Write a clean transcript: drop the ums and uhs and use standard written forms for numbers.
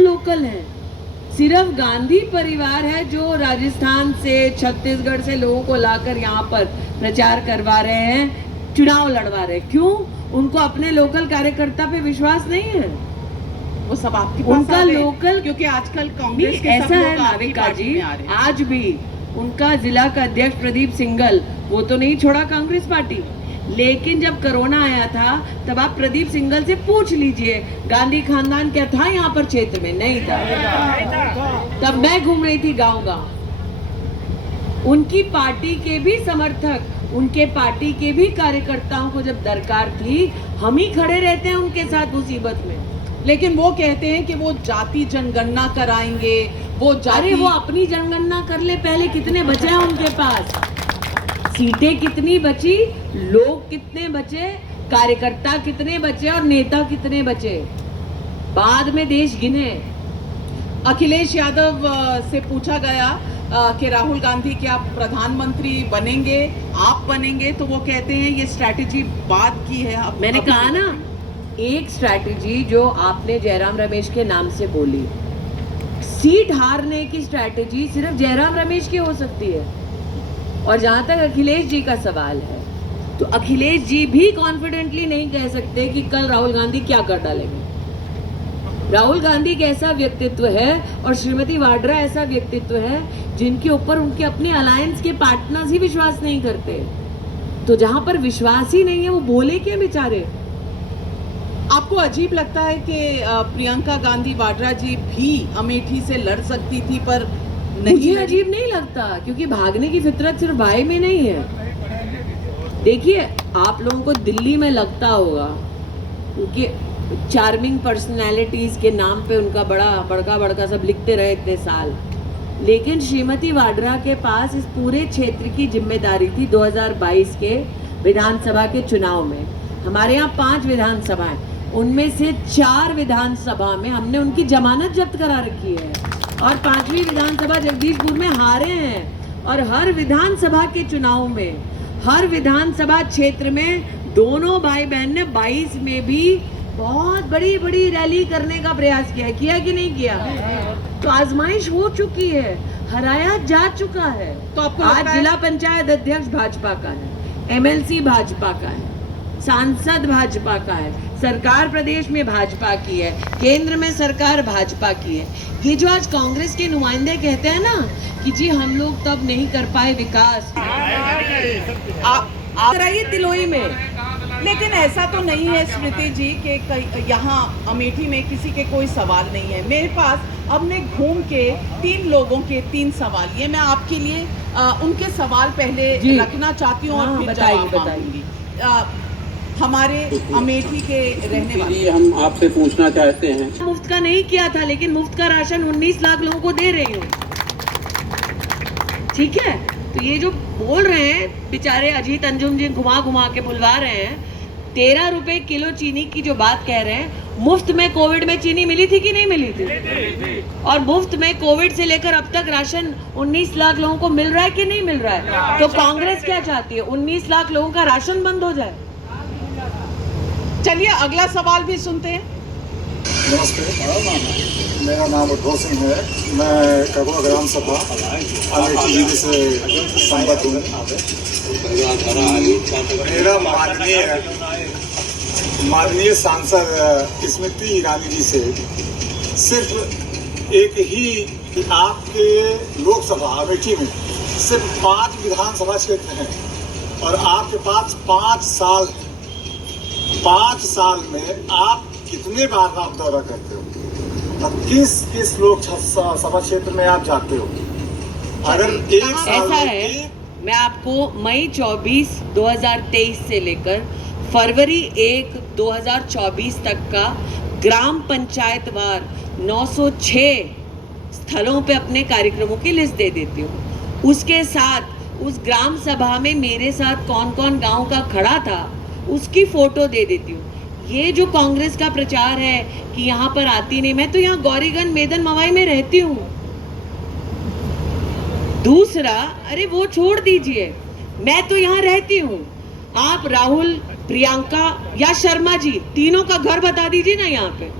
Local हैं। सिर्फ गांधी परिवार है जो राजस्थान से, छत्तीसगढ़ से लोगों को लाकर यहाँ पर प्रचार करवा रहे हैं, चुनाव लड़वा रहे हैं। क्यों? उनको अपने लोकल कार्यकर्ता पे विश्वास नहीं है। वो सब आपके पास उनका लोकल, क्योंकि आजकल कांग्रेस के ऐसा सब है लोग आपकी नाविका पार्टी जी, में आ रहे हैं। आज भी उनका जिला का अध्यक्ष प्रदीप सिंघल, वो तो नहीं छोड़ा कांग्रेस पार्टी। लेकिन जब कोरोना आया था तब आप प्रदीप सिंघल से पूछ लीजिए, गांधी खानदान क्या था यहाँ पर क्षेत्र में? नहीं था। तब मैं घूम रही थी गांव गांव। उनकी पार्टी के भी समर्थक, उनके पार्टी के भी कार्यकर्ताओं को जब दरकार थी, हम ही खड़े रहते हैं उनके साथ मुसीबत में। लेकिन वो कहते हैं कि वो जाति जनगणना कराएंगे, वो अरे वो अपनी जनगणना कर ले पहले, कितने बचे हैं उनके पास, सीटें कितनी बची, लोग कितने बचे, कार्यकर्ता कितने बचे और नेता कितने बचे, बाद में देश गिने। अखिलेश यादव से पूछा गया कि राहुल गांधी क्या प्रधानमंत्री बनेंगे, आप बनेंगे, तो वो कहते हैं ये स्ट्रैटेजी बाद की है। मैंने कहा ना, एक स्ट्रैटेजी जो आपने जयराम रमेश के नाम से बोली, सीट हारने की स्ट्रैटेजी सिर्फ जयराम रमेश की हो सकती है। और जहां तक अखिलेश जी का सवाल है, तो अखिलेश जी भी कॉन्फिडेंटली नहीं कह सकते कि कल राहुल गांधी क्या कर डालेंगे। राहुल गांधी एक ऐसा व्यक्तित्व है और श्रीमती वाड्रा ऐसा व्यक्तित्व है जिनके ऊपर उनके अपने अलायंस के पार्टनर्स ही विश्वास नहीं करते। तो जहां पर विश्वास ही नहीं है, वो बोले क्या बेचारे। आपको अजीब लगता है कि प्रियंका गांधी वाड्रा जी भी अमेठी से लड़ सकती थी पर नहीं? मुझे अजीब नहीं लगता, क्योंकि भागने की फितरत सिर्फ भाई में नहीं है। देखिए, आप लोगों को दिल्ली में लगता होगा क्योंकि चार्मिंग पर्सनैलिटीज के नाम पे उनका बड़का सब लिखते रहे इतने साल, लेकिन श्रीमती वाड्रा के पास इस पूरे क्षेत्र की जिम्मेदारी थी 2022 के विधानसभा के चुनाव में। हमारे यहाँ 5 विधानसभा है, उनमें से 4 विधानसभा में हमने उनकी जमानत जब्त करा रखी है और 5वीं विधानसभा जगदीशपुर में हारे हैं। और हर विधानसभा के चुनाव में, हर विधानसभा क्षेत्र में दोनों भाई बहन ने 22 में भी बहुत बड़ी बड़ी रैली करने का प्रयास किया कि नहीं किया? तो आजमाइश हो चुकी है, हराया जा चुका है। तो आपको आज जिला पंचायत अध्यक्ष भाजपा का है, MLC भाजपा का है, सांसद भाजपा का है, सरकार प्रदेश में भाजपा की है, केंद्र में सरकार भाजपा की है। ये जो आज कांग्रेस के नुमाइंदे कहते हैं ना कि जी हम लोग तब नहीं कर पाए विकास, आप कराइए तिलोई में। लेकिन ऐसा तो नहीं है स्मृति जी कि यहाँ अमेठी में किसी के कोई सवाल नहीं है। मेरे पास अब मैं घूम के 3 लोगों के 3 सवाल, ये मैं आपके लिए उनके सवाल पहले रखना चाहती हूँ और फिर जवाब मांगूंगी। हमारे अमेठी के रहने वाले, हम आपसे पूछना चाहते हैं, मुफ्त का नहीं किया था, लेकिन मुफ्त का राशन 19 लाख लोगों को दे रही हूँ, ठीक है? तो ये जो बोल रहे हैं बेचारे अजीत अंजुम जी, घुमा घुमा के बुलवा रहे हैं, 13 रुपए किलो चीनी की जो बात कह रहे हैं, मुफ्त में कोविड में चीनी मिली थी कि नहीं मिली थी? और मुफ्त में कोविड से लेकर अब तक राशन 19 लाख लोगों को मिल रहा है कि नहीं मिल रहा है? तो कांग्रेस क्या चाहती है? 19 लाख लोगों का राशन बंद हो जाए? चलिए अगला सवाल भी सुनते हैं। नमस्ते, मेरा नाम उद्धव सिंह है। मैं कगवा ग्राम सभा अमेठी जिले से संबद्ध हूँ। मेरा माननीय सांसद स्मृति ईरानी जी से सिर्फ एक ही, आपके लोकसभा अमेठी में सिर्फ 5 विधानसभा क्षेत्र हैं और आपके पास 5 साल है। 5 साल में आप कितने बार आप दौरा करते हो और किस लोकसभा क्षेत्र में आप जाते हो? अगर एक साल ऐसा है, मैं आपको मई 24, 2023 से लेकर फरवरी 1, 2024 तक का ग्राम पंचायत वार 906 स्थलों पे अपने कार्यक्रमों की लिस्ट दे देती हूँ। उसके साथ उस ग्राम सभा में मेरे साथ कौन कौन गांव का खड़ा था उसकी फोटो दे देती हूँ। ये जो कांग्रेस का प्रचार है कि यहाँ पर आती नहीं, मैं तो यहाँ गौरीगंज मेदन मवाई में रहती हूँ। दूसरा, अरे वो छोड़ दीजिए, मैं तो यहाँ रहती हूँ। आप राहुल, प्रियंका या शर्मा जी, तीनों का घर बता दीजिए ना यहाँ पे।